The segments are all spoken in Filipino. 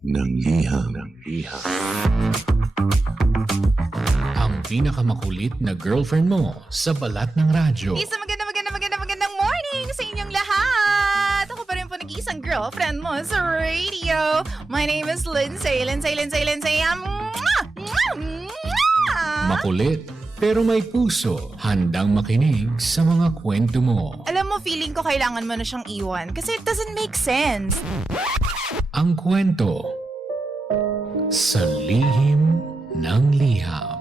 ng liham. Ang pinakamakulit na girlfriend mo sa balat ng radyo. Isang magandang morning sa inyong lahat! Ako pa rin po nag-iisang girlfriend mo sa radio. My name is Lindsay. Makulit pero may puso, handang makinig sa mga kwento mo. Alam mo, feeling ko kailangan mo na siyang iwan kasi it doesn't make sense. Ang kwento sa lihim ng liham.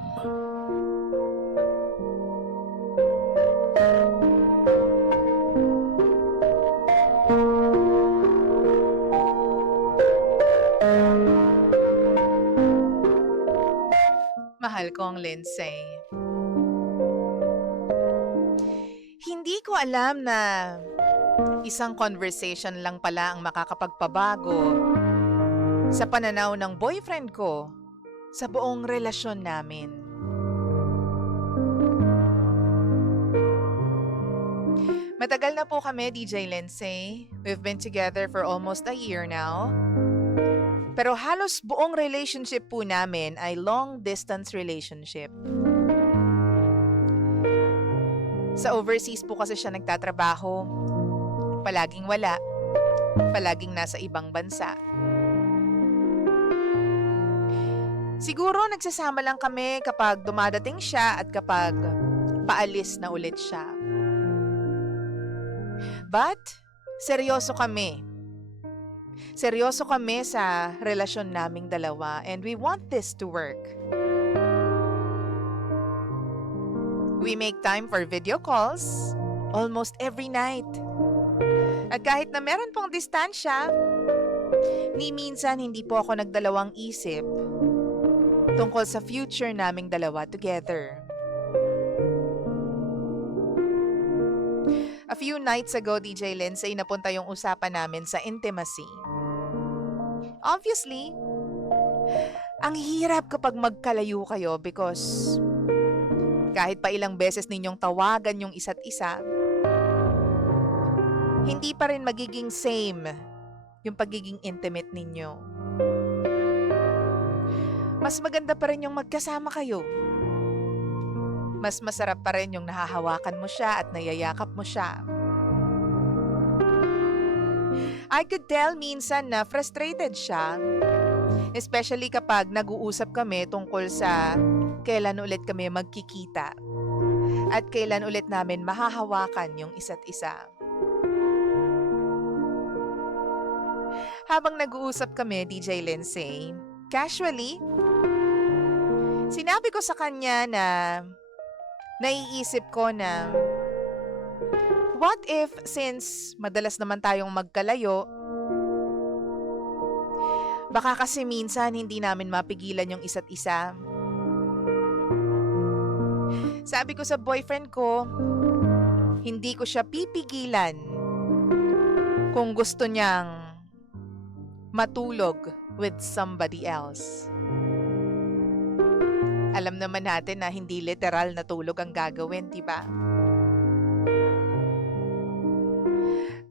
Mahal kong Lindsay. Hindi ko alam na isang conversation lang pala ang makakapagpabago sa pananaw ng boyfriend ko sa buong relasyon namin. Matagal na po kami, DJ Lindsay. We've been together for almost a year now. Pero halos buong relationship po namin ay long-distance relationship. Sa overseas po kasi siya nagtatrabaho. Palaging wala. Palaging nasa ibang bansa. Siguro nagsasama lang kami kapag dumadating siya at kapag paalis na ulit siya. But, seryoso kami. Seryoso kami sa relasyon naming dalawa and we want this to work. We make time for video calls almost every night. At kahit na meron pong distansya, ni minsan hindi po ako nagdalawang isip tungkol sa future naming dalawa together. A few nights ago, DJ Lindsay, napunta yung usapan namin sa intimacy. Obviously, ang hirap kapag magkalayo kayo because kahit pa ilang beses ninyong tawagan yung isa't isa, hindi pa rin magiging same yung pagiging intimate ninyo. Mas maganda pa rin yung magkasama kayo. Mas masarap pa rin yung nahahawakan mo siya at nayayakap mo siya. I could tell minsan na frustrated siya, especially kapag nag-uusap kami tungkol sa kailan ulit kami magkikita at kailan ulit namin mahahawakan yung isa't isa. Habang nag-uusap kami, DJ Lindsay, casually, sinabi ko sa kanya na naiisip ko na what if since madalas naman tayong magkalayo, baka kasi minsan hindi namin mapigilan yung isa't isa. Sabi ko sa boyfriend ko, hindi ko siya pipigilan kung gusto niyang matulog with somebody else. Alam naman natin na hindi literal na tulog ang gagawin, di ba?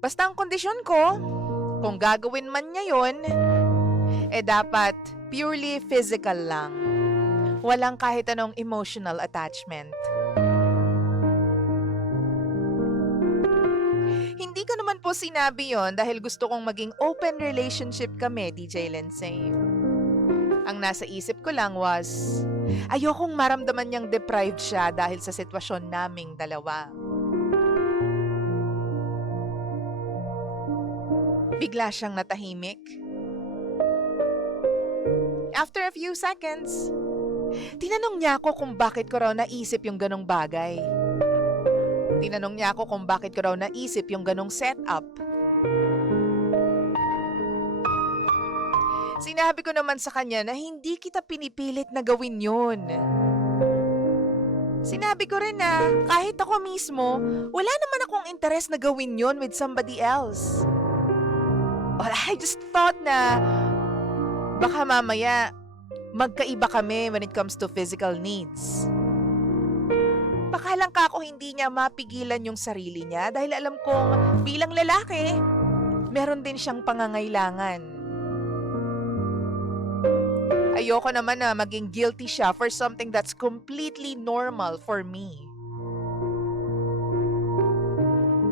Basta ang kondisyon ko, kung gagawin man niya yun, dapat purely physical lang. Walang kahit anong emotional attachment. Hindi ko naman po sinabi yon dahil gusto kong maging open relationship kami, DJ Lindsay. Ang nasa isip ko lang was, ayokong maramdaman niyang deprived siya dahil sa sitwasyon naming dalawa. Bigla siyang natahimik. After a few seconds, tinanong niya ako kung bakit ko raw naisip yung ganong bagay. Tinanong niya ako kung bakit ko raw naisip yung ganong setup. Sinabi ko naman sa kanya na hindi kita pinipilit na gawin yun. Sinabi ko rin na kahit ako mismo, wala naman akong interes na gawin yun with somebody else. Well, I just thought na baka mamaya magkaiba kami when it comes to physical needs. Baka lang kako hindi niya mapigilan yung sarili niya dahil alam kong bilang lalaki, meron din siyang pangangailangan. Ayoko naman na maging guilty siya for something that's completely normal for me.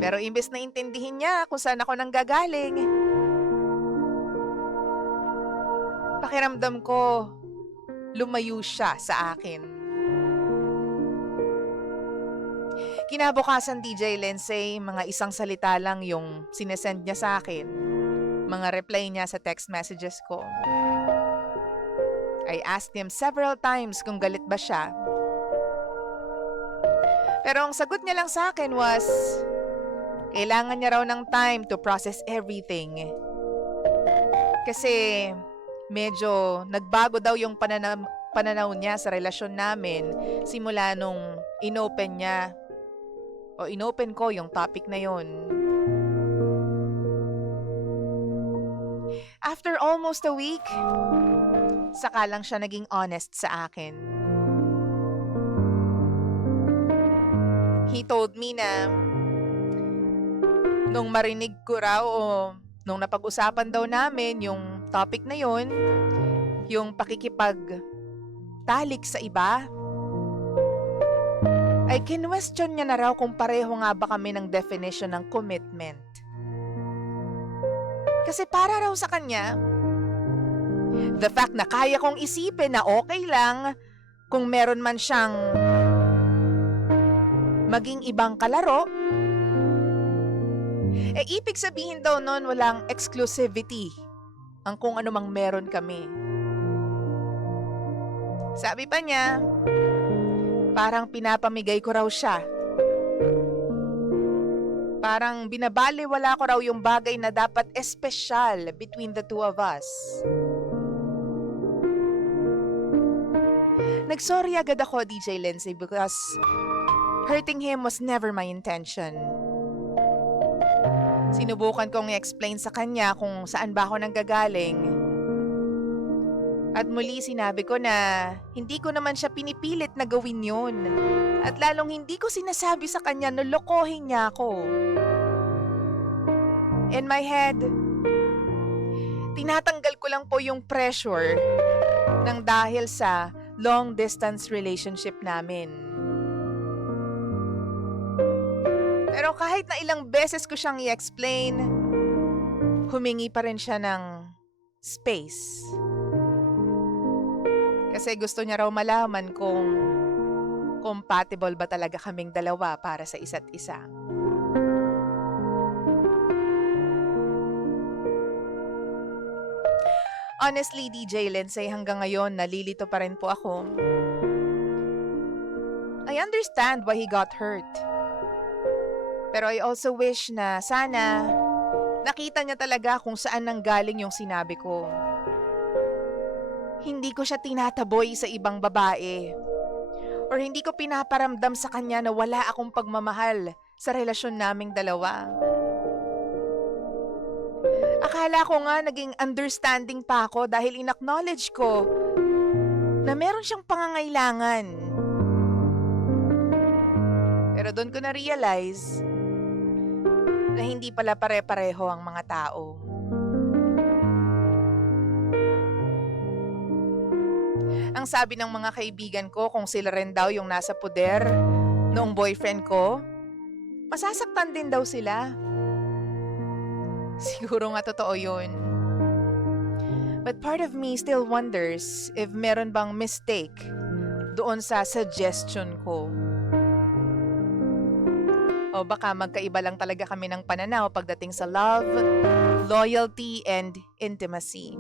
Pero imbes na intindihin niya kung saan ako nanggagaling, pakiramdam ko, lumayo siya sa akin. Kinabukasan, DJ Lindsay, mga isang salita lang yung sinesend niya sa akin. Mga reply niya sa text messages ko. I asked him several times kung galit ba siya. Pero ang sagot niya lang sa akin was, kailangan niya raw ng time to process everything. Kasi medyo nagbago daw yung pananaw niya sa relasyon namin simula nung inopen ko yung topic na yon. After almost a week, saka lang siya naging honest sa akin. He told me na nung marinig ko raw o nung napag-usapan daw namin yung topic na yon, yung pakikipagtalik sa iba, ay kinwestiyon niya na raw kung pareho nga ba kami ng definition ng commitment. Kasi para raw sa kanya, the fact na kaya kong isipin na okay lang kung meron man siyang maging ibang kalaro, ibig sabihin daw nun walang exclusivity ang kung ano mang meron kami. Sabi pa niya, parang pinapamigay ko raw siya. Parang binabaliwala ko raw yung bagay na dapat espesyal between the two of us. Nagsorry agad ako, DJ Lindsay, because hurting him was never my intention. Sinubukan kong i-explain sa kanya kung saan ba ako nanggagaling. At muli sinabi ko na hindi ko naman siya pinipilit na gawin yun. At lalong hindi ko sinasabi sa kanya na lokohin niya ako. In my head, tinatanggal ko lang po yung pressure ng dahil sa long distance relationship namin. Pero kahit na ilang beses ko siyang i-explain, humingi pa rin siya ng space. Kasi gusto niya raw malaman kung compatible ba talaga kaming dalawa para sa isa't isa. Honestly, DJ Lindsay, hanggang ngayon nalilito pa rin po ako. I understand why he got hurt. Pero I also wish na sana nakita niya talaga kung saan nanggaling yung sinabi ko. Hindi ko siya tinataboy sa ibang babae. Or hindi ko pinaparamdam sa kanya na wala akong pagmamahal sa relasyon naming dalawa. Akala ko nga naging understanding pa ako dahil in-acknowledge ko na meron siyang pangangailangan. Pero doon ko na-realize na hindi pala pare-pareho ang mga tao. Ang sabi ng mga kaibigan ko kung sila rin daw yung nasa poder noong boyfriend ko, masasaktan din daw sila. Siguro nga totoo yun. But part of me still wonders if meron bang mistake doon sa suggestion ko. O baka magkaiba lang talaga kami ng pananaw pagdating sa love, loyalty, and intimacy.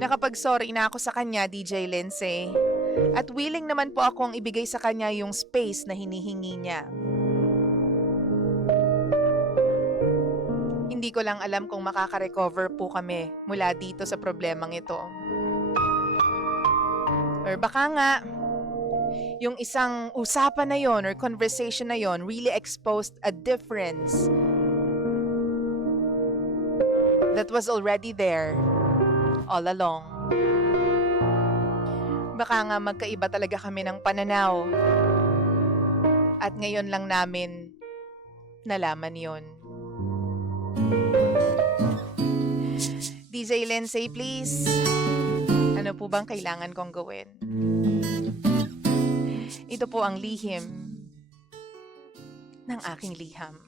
Nakapag-sorry na ako sa kanya, DJ Lindsay. At willing naman po akong ibigay sa kanya yung space na hinihingi niya. Hindi ko lang alam kung makaka-recover po kami mula dito sa problemang ito. Or baka nga, yung isang usapan na yon or conversation na yon really exposed a difference that was already there all along. Baka nga magkaiba talaga kami ng pananaw at ngayon lang namin nalaman yon. DJ Lindsay, please. Ano po bang kailangan kong gawin? Ito po ang lihim ng aking liham.